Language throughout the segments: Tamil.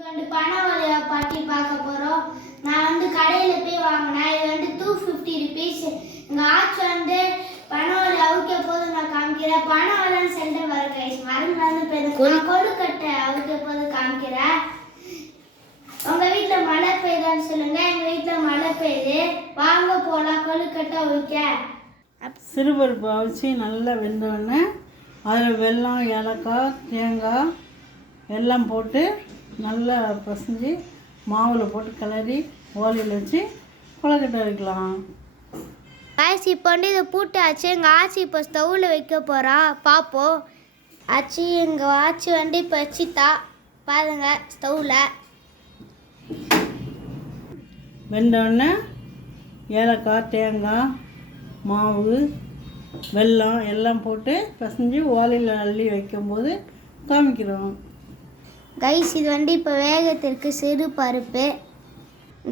இன்னைக்கு வந்து பணவளைய பாட்டி பார்க்க போகிறோம். நான் வந்து கடையில் போய் வாங்கினேன். இது வந்து 250 ருபீஸ். எங்கள் ஆச்சு வந்து பணவளைய அவுக்க போது நான் காமிக்கிறேன். பணவளைன்னு சொல்லிட்டு வர கைஸ் மறந்து போய் கொழுக்கட்டை அவுக்க போது காமிக்கிறேன். உங்கள் வீட்டில் மழை பெய்யுதான்னு சொல்லுங்கள். எங்கள் வீட்டில் மழை பெய்யுது. வாங்க போகலாம் கொழுக்கட்டை அவுக்க. சிறுபருப்பு அவிச்சு நல்லா வெந்தோடனே அதில் வெல்லம், ஏலக்காய், தேங்காய் எல்லாம் போட்டு நல்லா பசைஞ்சு மாவில் போட்டு கிளறி ஓலையில் வச்சு கொழுக்கட்டை வைக்கலாம். ஆச்சி இப்போ வந்து இதை பூட்டாச்சு. எங்கள் ஆச்சி இப்போ ஸ்டவ்வில் வைக்க போகிறா. பார்ப்போம். ஆச்சி எங்கள் ஆச்சி வந்து இப்போ வச்சுட்டா பாருங்க ஸ்டவ்வில். வெந்தோடனே ஏலக்காய், தேங்காய், மாவு, வெல்லம் எல்லாம் போட்டு பசைஞ்சு ஓலையில் அள்ளி வைக்கும்போது காமிக்கிறோம். கைஸ் இது வந்து இப்போ வேகத்திற்கு சிறு பருப்பு.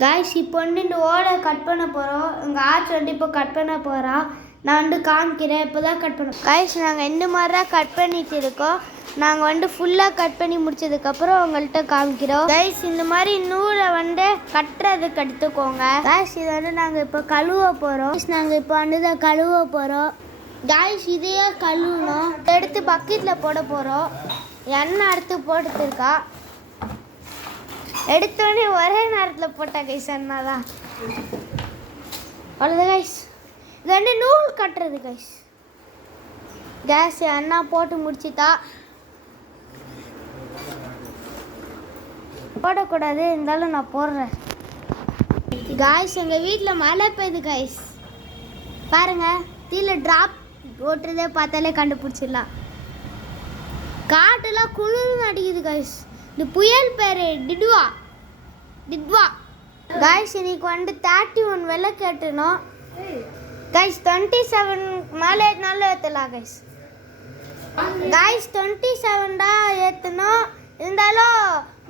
கைஸ் இப்போ வந்து இந்த ஓலை கட் பண்ண போகிறோம். எங்கள் ஆச்சி வந்து இப்போ கட் பண்ண போகிறா. நான் வந்து காமிக்கிறேன். இப்போ தான் கட் பண்ணோம். கைஸ் நாங்கள் இந்த மாதிரி தான் கட் பண்ணிட்டு இருக்கோம். நாங்கள் வந்து ஃபுல்லாக கட் பண்ணி முடிச்சதுக்கப்புறம் உங்கள்கிட்ட காமிக்கிறோம். கைஸ் இந்த மாதிரி நூலை வந்து கட்டுறதுக்கு எடுத்துக்கோங்க. கைஸ் இதை வந்து நாங்கள் இப்போ கழுவ போகிறோம். நாங்கள் இப்போ வந்து இதை கழுவ போகிறோம். கைஸ் இதையே கழுவணும். எடுத்து பக்கெட்டில் போட போகிறோம். எண்ணெய் எடுத்து போட்டுருக்கா. எடுத்தோடனே ஒரே நேரத்தில் போட்டா கைஸ் எண்ணெய் தான். அவ்வளோதான் கைஸ். இது வந்து நூல் கட்டுறது கைஸ். கேஸ் எண்ணெய் போட்டு முடிச்சுட்டா. போடக்கூடாது இருந்தாலும் நான் போடுறேன். காய்ஸ் எங்கள் வீட்டில் மழை பெய்யுது கைஸ். பாருங்க கீழே ட்ராப் ஓட்டுறதே பார்த்தாலே கண்டுபிடிச்சிடலாம். காட்டுலாம் குளிர்னு அடிக்குது கைஸ். இந்த புயல் பேர் டிட்வா. காய்ஸ் இன்னைக்கு வந்து 31 வெள்ளை கேட்டணும் கைஸ். 27 மேலே ஏற்றினாலும் ஏற்றலாம் கைஸ். காய்ஸ் 27 தான் ஏற்றணும். இருந்தாலும்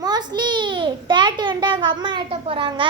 மோஸ்ட்லி 30 வந்து எங்கள் அம்மா ஏற்ற போகிறாங்க.